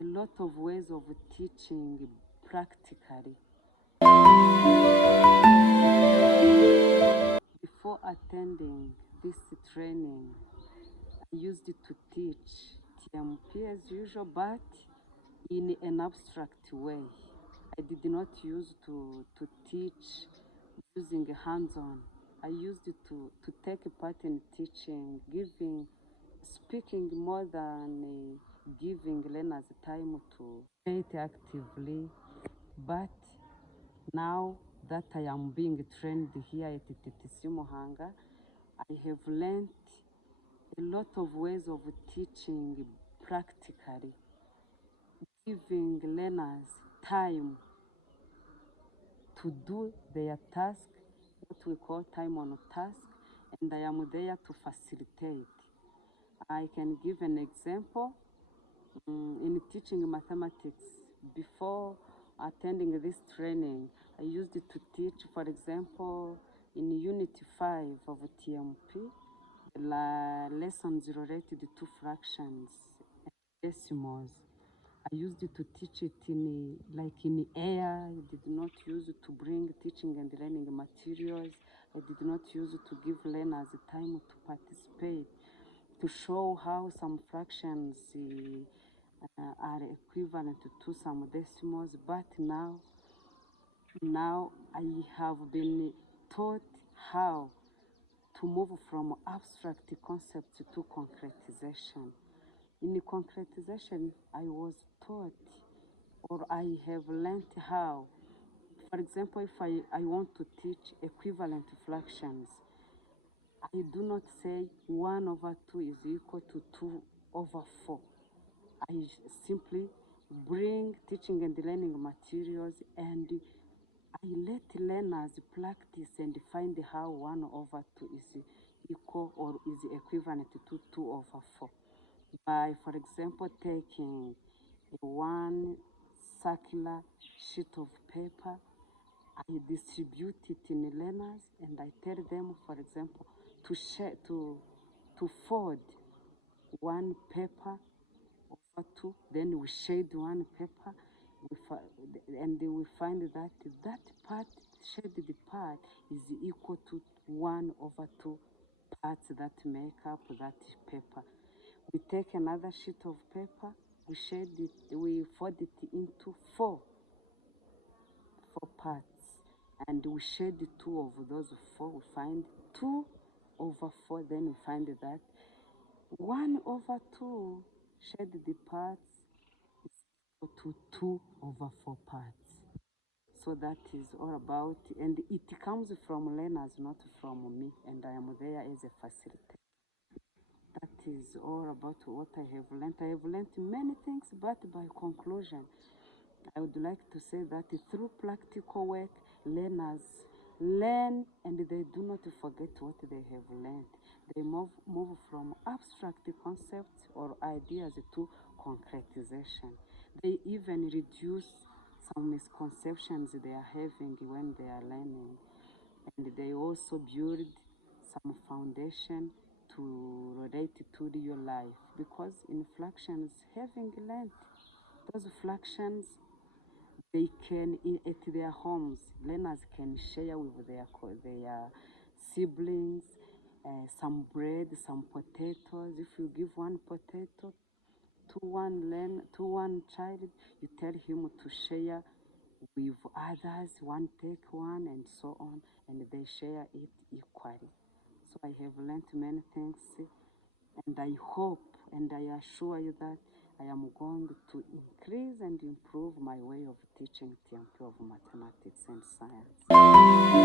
a lot of ways of teaching practically. Before attending this training, I used it to teach TMP as usual, but in an abstract way. I did not use to teach using hands-on. I used it to take part in teaching, speaking more than giving learners time to state actively. But now that I am being trained here at TTC Muhanga, I have learned a lot of ways of teaching practically, giving learners time to do their task, what we call time on task, and I am there to facilitate. I can give an example. In teaching mathematics, before attending this training, I used it to teach, for example, in Unit 5 of TMP, lessons related to fractions and decimals. I used it to teach it in air. I did not use it to bring teaching and learning materials. I did not use it to give learners time to participate, to show how some fractions are equivalent to some decimals. But now I have been taught how to move from abstract concepts to concretization. In concretization, I was taught, or I have learned how, for example, if I want to teach equivalent fractions, I do not say 1 over 2 is equal to 2 over 4. I simply bring teaching and learning materials, and I let learners practice and find how 1 over 2 is equal or is equivalent to 2 over 4. By, for example, taking one circular sheet of paper, I distribute it in learners, and I tell them, for example, to fold one paper over 2, then we shade one paper, and we find that part, shaded part, is equal to 1 over 2 parts that make up that paper. We take another sheet of paper, we fold it into four parts, and we shade 2 of those 4. We find 2 over 4, then we find that 1 over 2 shaded parts is equal to 2 over 4 parts. So that is all about, and it comes from learners, not from me, and I am there as a facilitator. That is all about what I have learned. I have learned many things, but by conclusion, I would like to say that through practical work, learners learn, and they do not forget what they have learned. They move from abstract concepts or ideas to concretization. They even reduce some misconceptions they are having when they are learning. And they also build some foundation to relate to real life, because in fractions, having learned those fractions, they can, at their homes, learners can share with their siblings some bread, some potatoes. If you give one potato to one child, you tell him to share with others, one take one, and so on, and they share it equally. So I have learned many things, and I hope and I assure you that I am going to increase and improve my way of teaching TMP of mathematics and science.